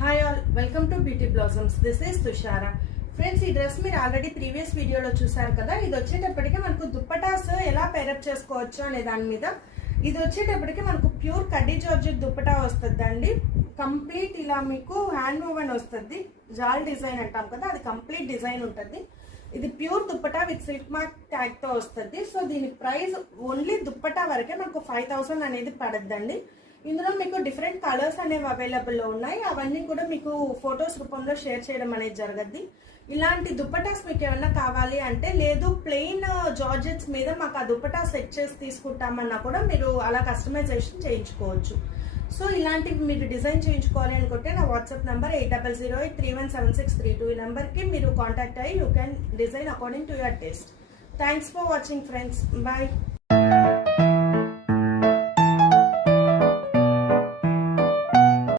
Hi all, welcome to beauty blossoms. This is Tushara. Friends, ఈ dress మీరు already previous వీడియోలో చూసారు కదా. ఇది వచ్చేటప్పటికి మనకు దుప్పటాస్ ఎలా పేరప్ చేసుకోవచ్చు అనే దాని మీద. ఇది వచ్చేటప్పటికి మనకు ప్యూర్ కడ్డీ జార్జెట్ దుప్పటా వస్తుందండి. కంప్లీట్ ఇలా మీకు హ్యాండ్ మూవ్మెంట్ వస్తుంది. జాల్ డిజైన్ అంటాం కదా, అది కంప్లీట్ డిజైన్ ఉంటుంది. ఇది pure dupatta with silk mark tag తో వస్తుంది. సో దీని ప్రైస్ ఓన్లీ దుప్పటా వరకే మనకు 5000 అనేది పడద్దండి. ఇందులో మీకు డిఫరెంట్ కలర్స్ అనేవి అవైలబుల్లో ఉన్నాయి. అవన్నీ కూడా మీకు ఫొటోస్ రూపంలో షేర్ చేయడం అనేది జరగద్ది. ఇలాంటి దుప్పటాస్ మీకు ఏమన్నా కావాలి అంటే, లేదు ప్లెయిన్ జార్జెట్స్ మీద మాకు ఆ దుప్పటా సెట్ చేసి తీసుకుంటామన్నా కూడా మీరు అలా కస్టమైజేషన్ చేయించుకోవచ్చు. సో ఇలాంటివి మీరు డిజైన్ చేయించుకోవాలి అనుకుంటే నా వాట్సాప్ నెంబర్ 8008317632 ఈ నెంబర్కి మీరు కాంటాక్ట్ అయ్యి you can design according to your taste. Thanks for watching friends. Bye.